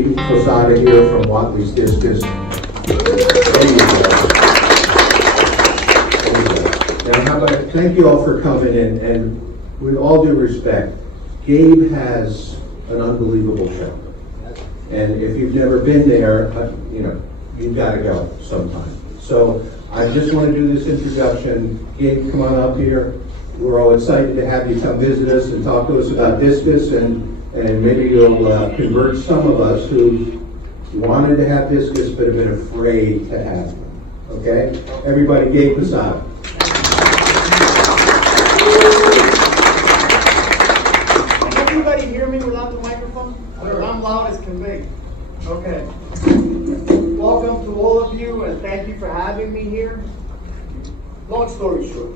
Gabe Posada here from Wattley Discus. There you go. Now, how about, thank you all for coming in, and with all due respect, Gabe has an unbelievable show. And if you've never been there, you've got to go sometime. So I just want to do this introduction. Gabe, come on up here. We're all excited to have you come visit us and talk to us about discus, and maybe you'll convert some of us who wanted to have discus but have been afraid to have them. Okay? Everybody, Gabe Posada. Can everybody hear me without the microphone? I'm loud as can be. Okay. Welcome to all of you, and thank you for having me here. Long story short,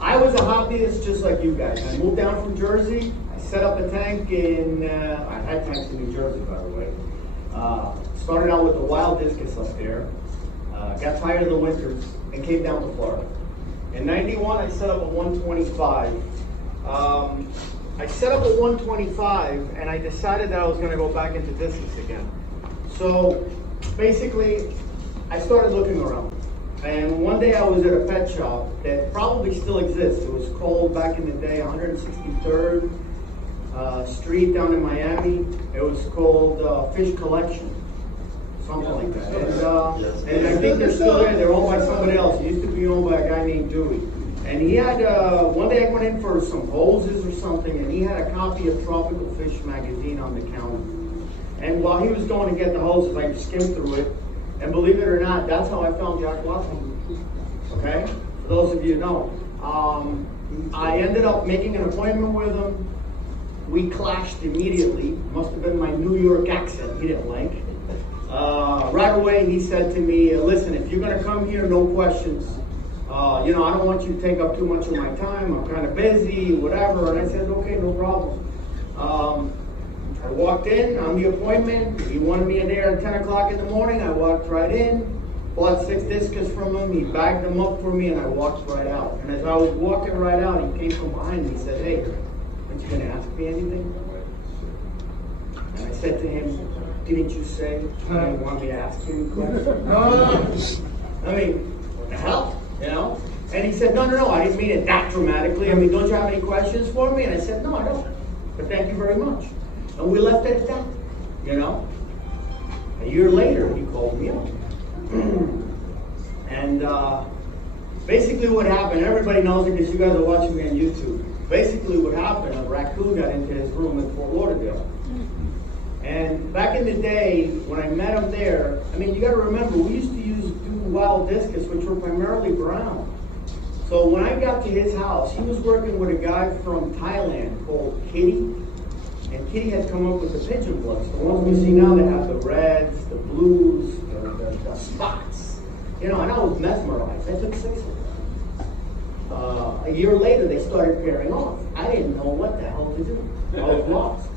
I was a hobbyist just like you guys. I moved down from Jersey. I set up a tank in, I had tanks in New Jersey, by the way. Started out with the wild discus up there. Got tired of the winters and came down to Florida. In '91, I set up a 125. I set up a 125, and I decided that I was going to go back into discus again. So basically, I started looking around. And one day I was at a pet shop that probably still exists. It was called, back in the day, 163rd Street down in Miami. It was called Fish Collection, something like that. And I think they're still there. They're owned by somebody else. It used to be owned by a guy named Dewey. And he had, one day I went in for some hoses or something, and he had a copy of Tropical Fish magazine on the counter. And while he was going to get the hoses, I skimmed through it. And believe it or not, that's how I found Jack Wattley. Okay? For those of you who know. I ended up making an appointment with him. We clashed immediately. Must have been my New York accent he didn't like. Right away he said to me, listen, if you're going to come here, no questions. I don't want you to take up too much of my time. I'm kind of busy, whatever. And I said, okay, no problem. I walked in on the appointment. He wanted me in there at 10 o'clock in the morning. I walked right in, bought 6 discus from him. He bagged them up for me, and I walked right out. And as I was walking right out, he came from behind me. He said, hey, aren't you going to ask me anything? And I said to him, didn't you say you didn't want me to ask you any questions? I mean, what the hell? And he said, no, I didn't mean it that dramatically. I mean, don't you have any questions for me? And I said, no, I don't. But thank you very much. And we left it at that, A year later, he called me up. And basically what happened, everybody knows it because you guys are watching me on YouTube. Basically what happened, a raccoon got into his room in Fort Lauderdale. And back in the day, when I met him there, I mean, you got to remember, we used to do wild discus, which were primarily brown. So when I got to his house, he was working with a guy from Thailand called Kitty. And Kitty had come up with the pigeon bloods. The ones we see now that have the reds, the blues, the spots. And I was mesmerized. I took 6 of them. A year later, they started pairing off. I didn't know what the hell to do. I was lost.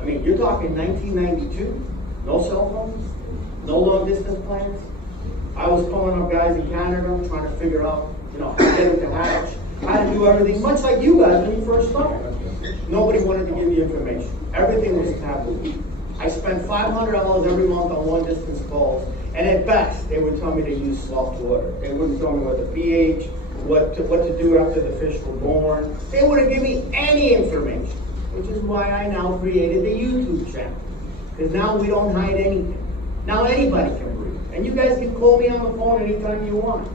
I mean, you're talking 1992, no cell phones, no long distance plans. I was calling up guys in Canada, trying to figure out, how to get them to hatch, how to do everything, much like you guys when you first started. Nobody wanted to give me information. Everything was taboo. I spent $500 every month on long distance calls, and at best, they would tell me to use soft water. They wouldn't tell me what the pH, what to do after the fish were born. They wouldn't give me any information. Which is why I now created the YouTube channel. Because now we don't hide anything. Now anybody can breed. And you guys can call me on the phone anytime you want.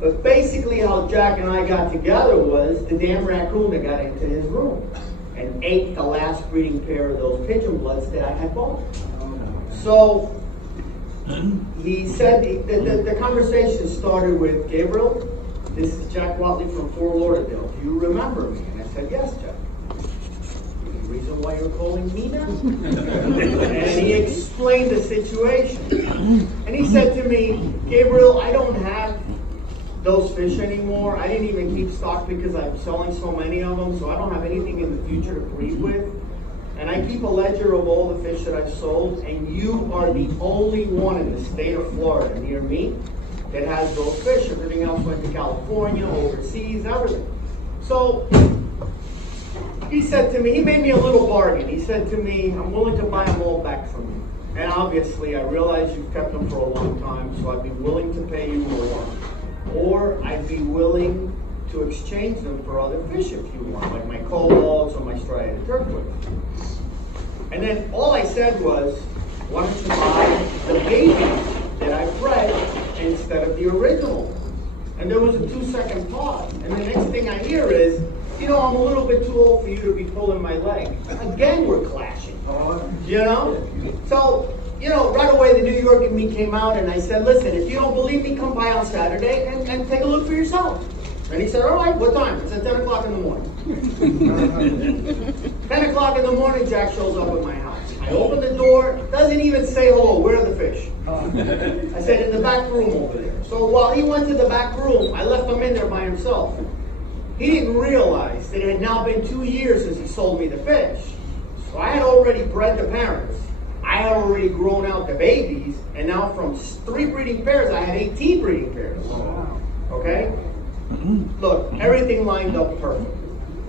But basically how Jack and I got together was the damn raccoon that got into his room and ate the last breeding pair of those pigeon bloods that I had bought. So he said, the conversation started with, Gabriel, this is Jack Wattley from Fort Lauderdale. Do you remember me? And I said, yes, Jack. Reason why you're calling me now? And he explained the situation. And he said to me, Gabriel, I don't have those fish anymore. I didn't even keep stock because I'm selling so many of them, so I don't have anything in the future to breed with. And I keep a ledger of all the fish that I've sold, and you are the only one in the state of Florida near me that has those fish. Everything else went to California, overseas, everything. So he said to me, he made me a little bargain. He said to me, I'm willing to buy them all back from you. And obviously, I realize you've kept them for a long time, so I'd be willing to pay you more. Or I'd be willing to exchange them for other fish if you want, like my cobalts or my striated turquoise. And then all I said was, why don't you buy the babies that I bred instead of the original? And there was a 2-second pause. And the next thing I hear is, you know, I'm a little bit too old for you to be pulling my leg. Again, we're clashing. You know? So, you know, right away the New York in me came out and I said, listen, if you don't believe me, come by on Saturday and take a look for yourself. And he said, all right, what time? It's at 10 o'clock in the morning. 10 o'clock in the morning, Jack shows up at my house. I open the door, doesn't even say hello, where are the fish? I said, in the back room over there. So while he went to the back room, I left him in there by himself. He didn't realize that it had now been 2 years since he sold me the fish. So I had already bred the parents. I had already grown out the babies. And now from 3 breeding pairs, I had 18 breeding pairs. Okay? Look, everything lined up perfect.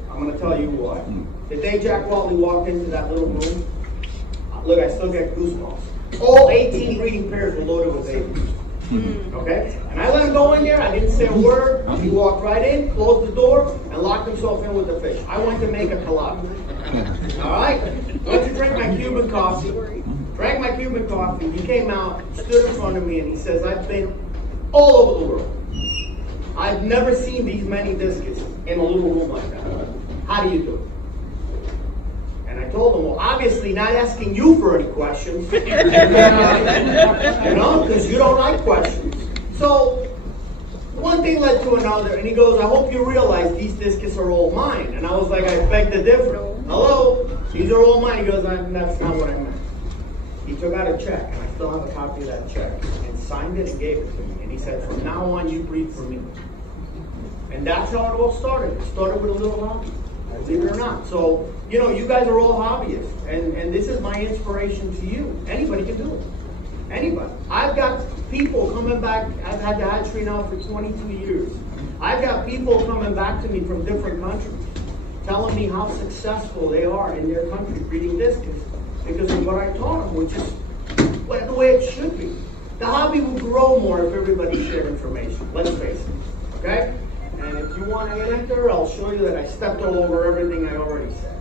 I'm going to tell you why. The day Jack Wattley walked into that little room, look, I still get goosebumps. All 18 breeding pairs were loaded with babies. Okay? And I let him go in there. I didn't say a word. He walked right in, closed the door, and locked himself in with the fish. I went to make a collab. All right? Went to drink my Cuban coffee. Drank my Cuban coffee. He came out, stood in front of me, and he says, I've been all over the world. I've never seen these many discus in a little room like that. How do you do it? And I told him, well, obviously not asking you for any questions. You know, because you don't like questions. So one thing led to another, and he goes, I hope you realize these discus are all mine. And I was like, I beg to differ. Hello? These are all mine. He goes, that's not what I meant. He took out a check, and I still have a copy of that check, and signed it and gave it to me. And he said, from now on, you breed for me. And that's how it all started. It started with a little hobby, believe it or not. So, you know, you guys are all hobbyists, and this is my inspiration to you. Anybody can do it. Anybody. I've got people coming back. I've had the hatchery now for 22 years. I've got people coming back to me from different countries, telling me how successful they are in their country breeding discus because of what I taught them, which is the way it should be. The hobby will grow more if everybody shared information. Let's face it. Okay? And if you want to enter, I'll show you that I stepped all over everything I already said.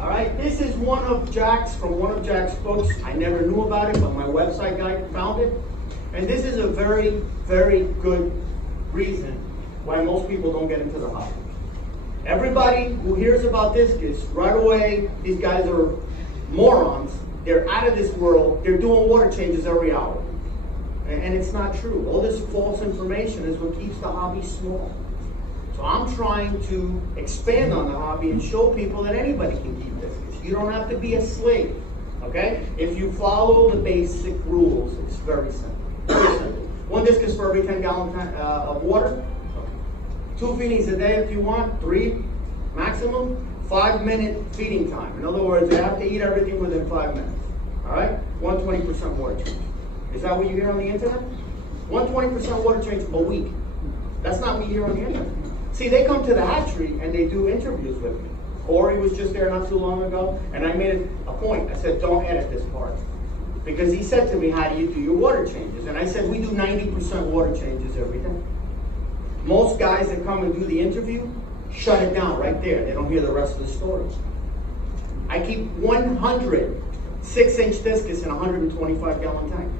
All right, this is one of Jack's books. I never knew about it, but my website guy found it. And this is a very, very good reason why most people don't get into the hobby. Everybody who hears about discus, right away, these guys are morons. They're out of this world. They're doing water changes every hour. And it's not true. All this false information is what keeps the hobby small. So I'm trying to expand on the hobby and show people that anybody can keep discus. You don't have to be a slave, okay? If you follow the basic rules, it's very simple. Very simple. 1 discus for every 10 gallons of water. 2 feedings a day if you want, 3 maximum. 5-minute feeding time. In other words, they have to eat everything within 5 minutes. All right? 120% water change. Is that what you hear on the internet? 120% water change a week. That's not what you hear on the internet. See, they come to the hatchery and they do interviews with me. Corey was just there not too long ago, and I made it a point. I said, don't edit this part. Because he said to me, how do you do your water changes? And I said, we do 90% water changes every day. Most guys that come and do the interview, shut it down right there. They don't hear the rest of the story. I keep 100 6-inch discus in a 125-gallon tank.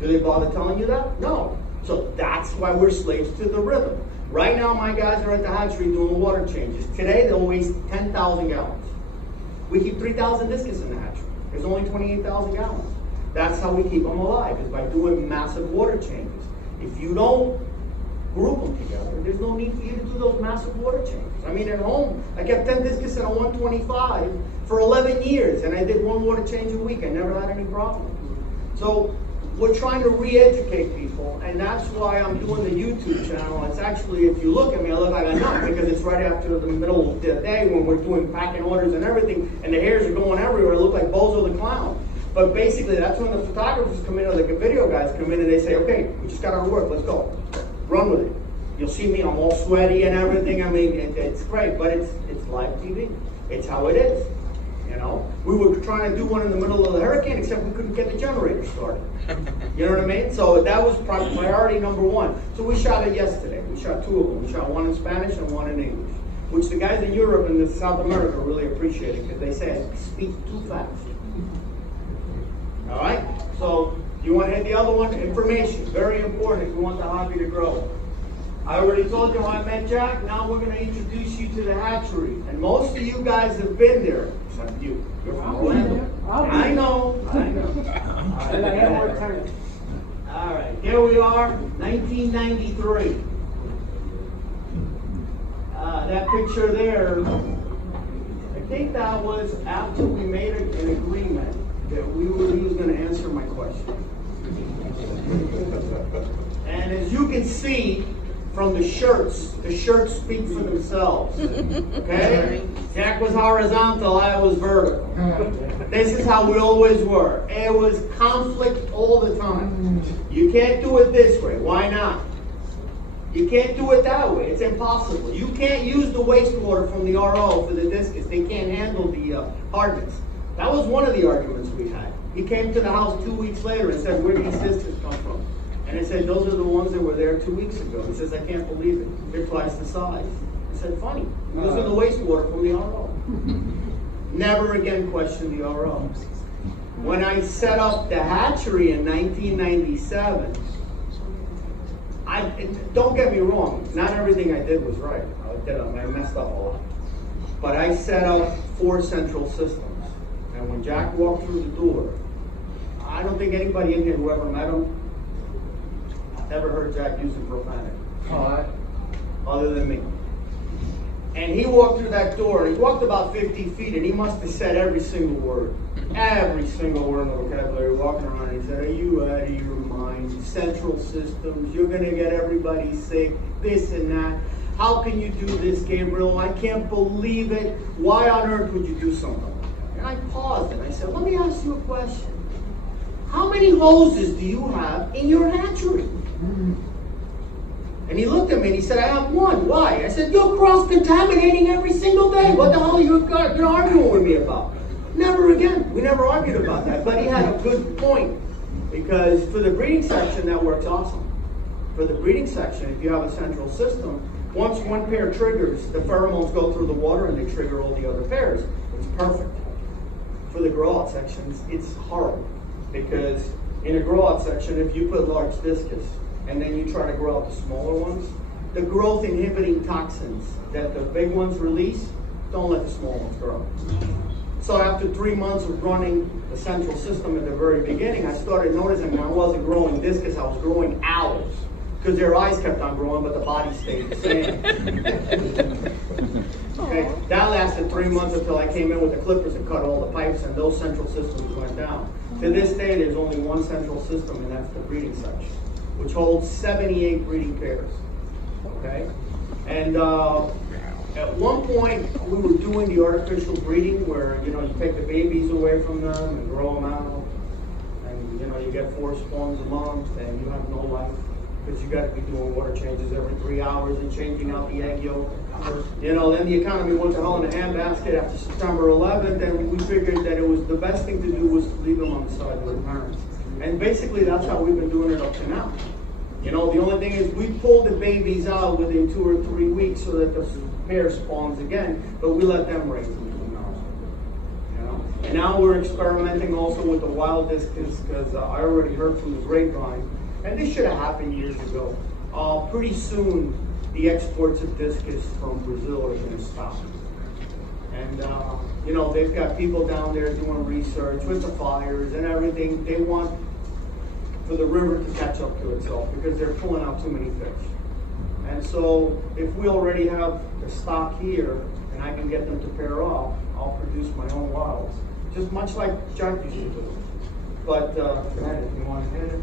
Do they bother telling you that? No. So that's why we're slaves to the rhythm. Right now, my guys are at the hatchery doing water changes. Today, they'll waste 10,000 gallons. We keep 3,000 discus in the hatchery. There's only 28,000 gallons. That's how we keep them alive, is by doing massive water changes. If you don't group them together, there's no need for you to do those massive water changes. I mean, at home, I kept 10 discus in a 125 for 11 years, and I did 1 water change a week. I never had any problems. So we're trying to re-educate people, and that's why I'm doing the YouTube channel. It's actually, if you look at me, I look like a nut, because it's right after the middle of the day when we're doing packing orders and everything, and the hairs are going everywhere. I look like Bozo the Clown. But basically, that's when the photographers come in, or the video guys come in, and they say, okay, we just got our work, let's go. Run with it. You'll see me, I'm all sweaty and everything. I mean, it's great, but it's live TV. It's how it is. You know, we were trying to do one in the middle of the hurricane, except we couldn't get the generator started. You know what I mean? So that was priority number one. So we shot it yesterday. We shot two of them. We shot one in Spanish and one in English, which the guys in Europe and South America really appreciated because they say I speak too fast. All right? So you want to hit the other one? Information, very important if you want the hobby to grow. I already told you how I met Jack. Now we're going to introduce you to the hatchery. And most of you guys have been there, except you. You're from Orlando. I know. All right, here we are, 1993. That picture there, I think that was after we made an agreement that he was going to answer my question. And as you can see from the shirts speak for themselves. Okay? Jack was horizontal, I was vertical. This is how we always were. It was conflict all the time. You can't do it this way. Why not? You can't do it that way. It's impossible. You can't use the wastewater from the RO for the discus. They can't handle the hardness. That was one of the arguments we had. He came to the house 2 weeks later and said, where do these discus come from? And I said, those are the ones that were there 2 weeks ago. He says, I can't believe it. They're twice the size. I said, funny. Those are the wastewater from the RO. Never again question the RO. When I set up the hatchery in 1997, don't get me wrong, not everything I did was right. I messed up a lot. But I set up 4 central systems. And when Jack walked through the door, I don't think anybody in here who ever met him ever heard Jack using profanity. Other than me. And he walked through that door, and he walked about 50 feet, and he must have said every single word. Every single word in the vocabulary, walking around. He said, are you out of your mind? Central systems, you're going to get everybody sick, this and that. How can you do this, Gabriel? I can't believe it. Why on earth would you do something like that? And I paused, and I said, let me ask you a question. How many hoses do you have in your hatchery? And he looked at me and he said, I have one. Why? I said, you're cross-contaminating every single day. What the hell are you arguing with me about? Never again. We never argued about that. But he had a good point. Because for the breeding section, that works awesome. For the breeding section, if you have a central system, once one pair triggers, the pheromones go through the water and they trigger all the other pairs. It's perfect. For the grow-out sections, it's horrible. Because in a grow-out section, if you put large discus, and then you try to grow out the smaller ones, the growth inhibiting toxins that the big ones release, don't let the small ones grow. So after 3 months of running the central system at the very beginning, I started noticing when I wasn't growing discus, I was growing owls. Because their eyes kept on growing, but the body stayed the same. Okay, that lasted 3 months until I came in with the clippers and cut all the pipes, and those central systems went down. To this day, there's only one central system, and that's the breeding section, which holds 78 breeding pairs. Okay, and at one point we were doing the artificial breeding, where you take the babies away from them and grow them out, and you get 4 spawns a month, and you have no life. Because you got to be doing water changes every 3 hours and changing out the egg yolk. Then the economy went to hell in a handbasket after September 11th, and we figured that it was the best thing to do was to leave them on the side of their parents. And basically, that's how we've been doing it up to now. The only thing is we pulled the babies out within 2 or 3 weeks so that the pair spawns again, but we let them raise them. And now we're experimenting also with the wild discus, because I already heard from the grapevine. And this should have happened years ago. Pretty soon, the exports of discus from Brazil are going to stop. And, they've got people down there doing research with the fires and everything. They want for the river to catch up to itself because they're pulling out too many fish. And so, if we already have the stock here and I can get them to pair off, I'll produce my own wilds. Just much like Jack used to do. But, go ahead if you want to hit it.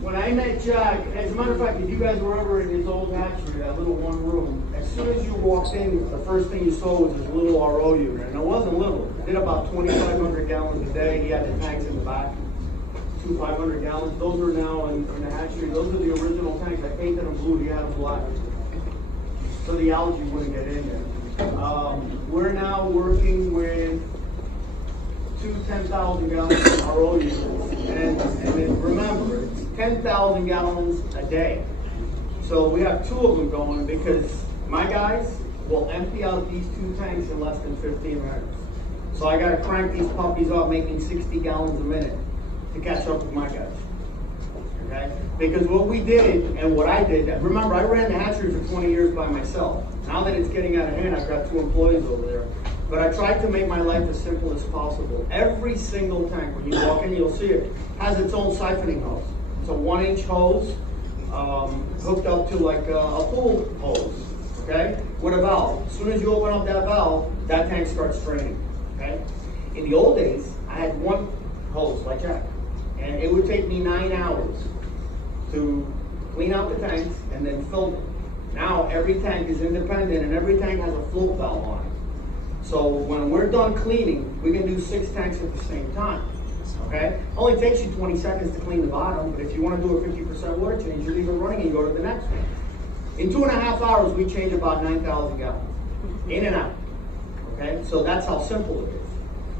When I met Jack, as a matter of fact, if you guys were ever in his old hatchery, that little one room, as soon as you walked in, the first thing you saw was his little RO unit. And it wasn't little. It did about 2,500 gallons a day. He had the tanks in the back, 2,500 gallons. Those are now in the hatchery. Those are the original tanks. I painted them blue. He had them black. So the algae wouldn't get in there. We're now working with two 10,000 gallon RO units. And remember, it's 10,000 gallons a day. So we have two of them going because my guys will empty out these two tanks in less than 15 minutes. So I gotta crank these puppies up making 60 gallons a minute to catch up with my guys. Okay? Because what we did and what I did, remember I ran the hatchery for 20 years by myself. Now that it's getting out of hand, I've got 2 employees over there. But I tried to make my life as simple as possible. Every single tank, when you walk in, you'll see it, has its own siphoning hose. It's a 1-inch hose hooked up to like a pool hose, okay? With a valve. As soon as you open up that valve, that tank starts draining, okay? In the old days, I had one hose like that. And it would take me 9 hours to clean out the tanks and then fill them. Now every tank is independent and every tank has a float valve on it. So when we're done cleaning, we can do 6 tanks at the same time, okay? Only takes you 20 seconds to clean the bottom, but if you want to do a 50% water change, you leave it running and you go to the next one. In 2.5 hours, we change about 9,000 gallons, in and out, okay? So that's how simple it is.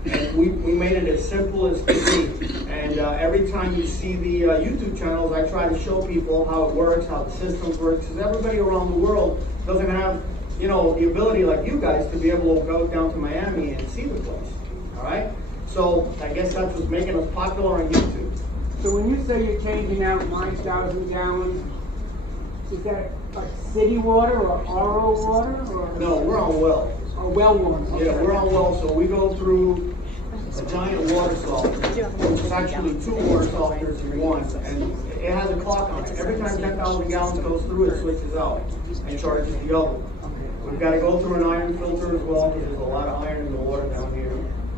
And we made it as simple as could be. And every time you see the YouTube channels, I try to show people how it works, how the systems work, because everybody around the world doesn't have, you know, the ability like you guys to be able to go down to Miami and see the place, all right? So I guess that's what's making us popular on YouTube. So when you say you're changing out 9,000 gallons, is that like city water or RO water or? No, we're on well. Or well water? Okay. Yeah, we're on well, so we go through a giant water softener, which is actually 2 water softeners in one, and it has a clock on it. Every time 10,000 gallons goes through, it switches out and charges the other. We've got to go through an iron filter as well, because there's a lot of iron in the water down here.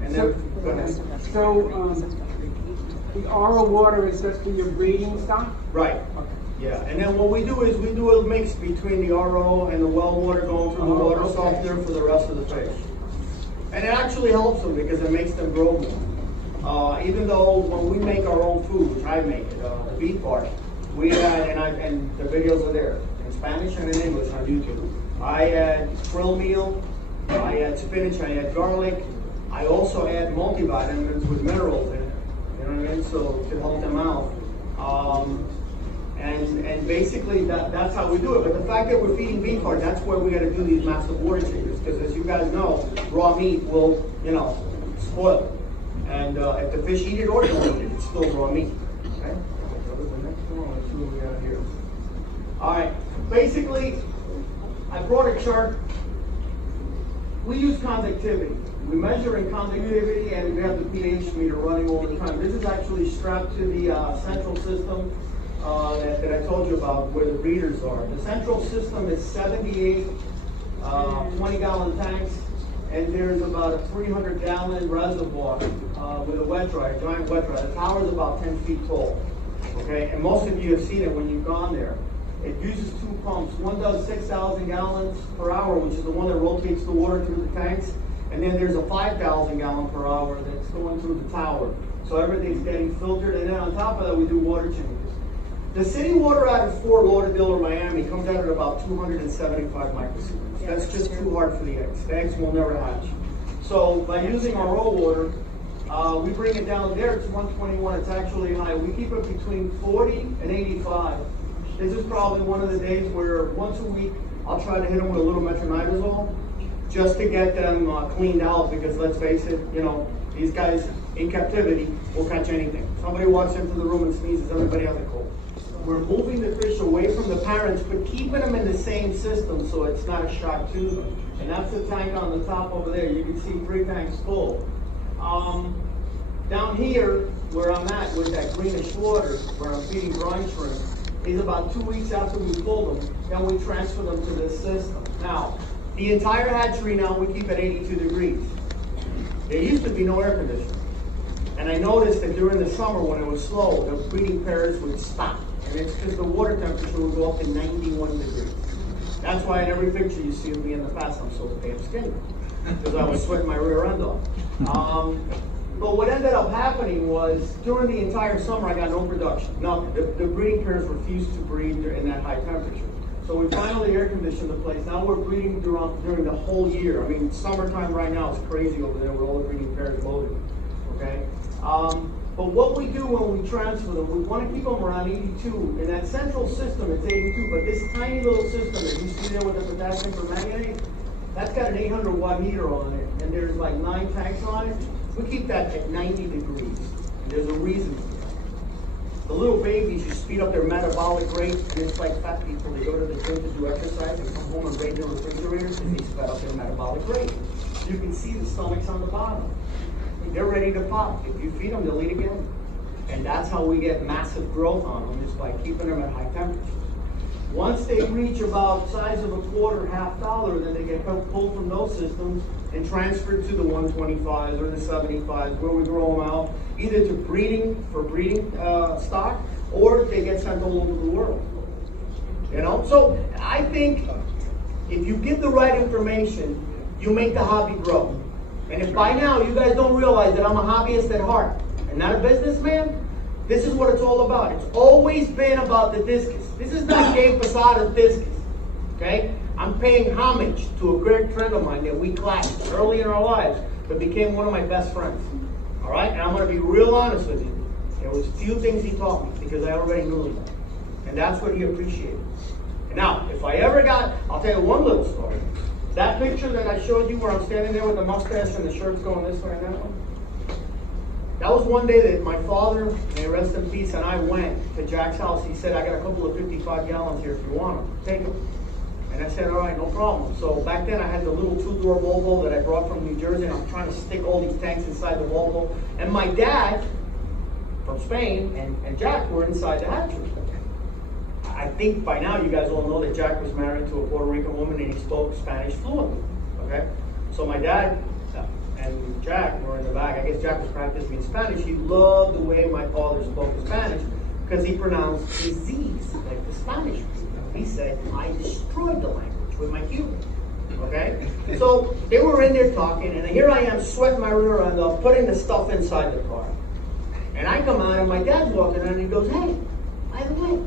And then, go ahead. So, the RO water is just for your breeding stock? Right. Okay. Yeah, and then what we do is we do a mix between the RO and the well water going through the water softener for the rest of the fish. And it actually helps them because it makes them grow more. Even though when we make our own food, which I make it, the beef part, we add, and the videos are there in Spanish and in English on YouTube. I add krill meal, I add spinach, I add garlic. I also add multivitamins with minerals in it. You know what I mean? So to help them out. And basically that's how we do it. But the fact that we're feeding beef hard, that's where we got to do these massive water changes. Because as you guys know, raw meat will, you know, spoil. And if the fish eat it or don't eat it, it's still raw meat. Okay? Go to the next one. Let's see what we got here. All right. Basically, I brought a chart. We use conductivity. We measure in conductivity, and we have the pH meter running all the time. This is actually strapped to the central system that I told you about, where the breeders are. The central system is 78 20-gallon tanks, and there's about a 300-gallon reservoir with a wet dryer, giant wet dryer. The tower is about 10 feet tall. Okay, and most of you have seen it when you've gone there. It uses 2 pumps. One does 6,000 gallons per hour, which is the one that rotates the water through the tanks. And then there's a 5,000 gallon per hour that's going through the tower. So everything's getting filtered. And then on top of that, we do water changes. The city water out of Fort Lauderdale or Miami comes out at about 275 microsieverts. That's just too hard for the eggs. The eggs will never hatch. So by using our raw water, we bring it down there. It's 121. It's actually high. We keep it between 40 and 85. This is probably one of the days where once a week I'll try to hit them with a little metronidazole just to get them cleaned out, because let's face it, you know, these guys in captivity will catch anything. Somebody walks into the room and sneezes, everybody has a cold. We're moving the fish away from the parents, but keeping them in the same system so it's not a shock to them. And that's the tank on the top over there. You can see 3 tanks full. Down here, where I'm at with that greenish water, where I'm feeding brine shrimp, is about 2 weeks after we pull them, then we transfer them to this system. Now, the entire hatchery now we keep at 82 degrees. There used to be no air conditioning. And I noticed that during the summer when it was slow, the breeding pairs would stop. And it's because the water temperature would go up to 91 degrees. That's why in every picture you see of me in the past, I'm so damn skinny. Because I was sweating my rear end off. But what ended up happening was, during the entire summer, I got no production, nothing. The breeding pairs refused to breed in that high temperature. So we finally air conditioned the place. Now we're breeding during the whole year. I mean, summertime right now is crazy over there with all the breeding pairs loaded. Okay? But what we do when we transfer them, we want to keep them around 82. In that central system, it's 82. But this tiny little system that you see there with the potassium permanganate, that's got an 800 watt heater on it. And there's like 9 tanks on it. We keep that at 90 degrees. And there's a reason for that. The little babies, you speed up their metabolic rate, and it's like fat people. They go to the gym to do exercise and come home and raid their refrigerators and they speed up their metabolic rate. You can see the stomachs on the bottom. They're ready to pop. If you feed them, they'll eat again. And that's how we get massive growth on them, is by keeping them at high temperatures. Once they reach about size of a quarter, $half, then they get pulled from those systems and transferred to the 125s or the 75s, where we grow them out, either to breeding stock, or they get sent all over the world. You know, so I think if you give the right information, you make the hobby grow. And if by now you guys don't realize that I'm a hobbyist at heart and not a businessman, this is what it's all about. It's always been about the discus. This is not Gabe Posada's discus. Okay? I'm paying homage to a great friend of mine that we clashed early in our lives, but became one of my best friends. All right? And I'm going to be real honest with you. There was few things he taught me because I already knew them. And that's what he appreciated. And now, if I ever I'll tell you one little story. That picture that I showed you where I'm standing there with the mustache and the shirt's going this way and that one, that was one day that my father, may rest in peace, and I went to Jack's house. He said, I got a couple of 55 gallons here if you want them. Take them. And I said, all right, no problem. So back then I had the little 2-door Volvo that I brought from New Jersey, and I'm trying to stick all these tanks inside the Volvo. And my dad, from Spain, and Jack were inside the hatchery. I think by now you guys all know that Jack was married to a Puerto Rican woman and he spoke Spanish fluently. Okay? So my dad and Jack were in the back. I guess Jack was practicing in Spanish. He loved the way my father spoke Spanish because he pronounced disease like the Spanish people. He said, I destroyed the language with my Cuban. Okay? So they were in there talking, and here I am sweating my rear end off, putting the stuff inside the car. And I come out and my dad's walking around and he goes, hey, by the way,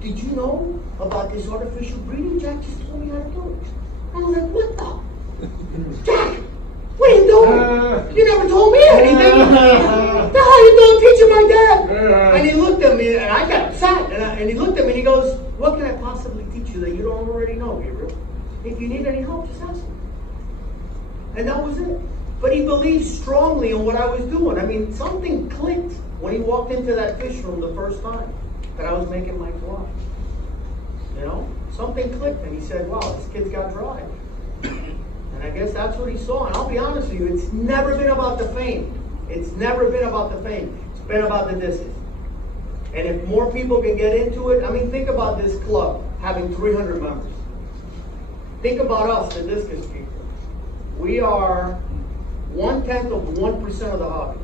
did you know about this artificial breeding? Jack just told me how to do it. I was like, what the? Jack, what are you doing? You never told me anything. The hell you doing teaching my dad? And he looked at me, and I got upset. And he looked at me and he goes, what can I possibly teach you that you don't already know, Gabriel? If you need any help, just ask me. And that was it. But he believed strongly in what I was doing. I mean, something clicked when he walked into that fish room the first time that I was making my fly. You know? Something clicked and he said, wow, this kid's got drive. And I guess that's what he saw. And I'll be honest with you, it's never been about the fame. It's never been about the fame. It's been about the discus. And if more people can get into it, I mean, think about this club having 300 members. Think about us, the discus people. We are 1/10 of 1% of the hobby.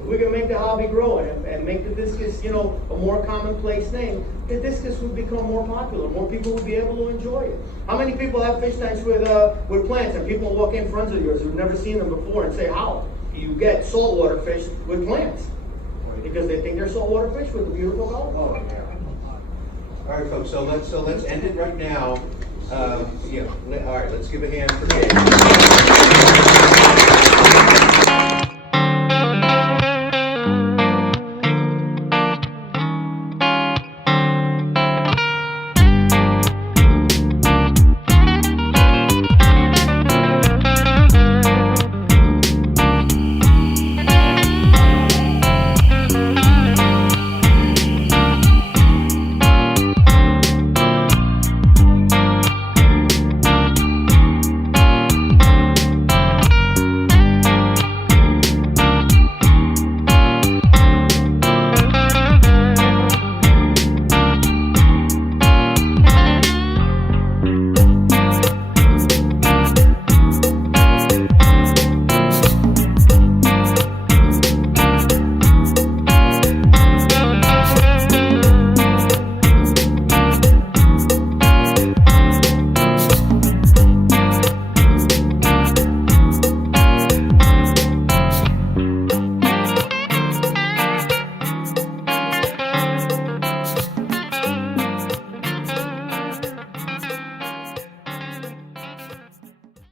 If we can make the hobby grow and make the discus, you know, a more commonplace name, the discus would become more popular. More people would be able to enjoy it. How many people have fish tanks with plants, and people walk in friends of yours who've never seen them before and say, how do you get saltwater fish with plants? Because they think they're saltwater fish with a beautiful color. Oh, yeah. All right, folks, so let's end it right now. All right, let's give a hand for Gabe.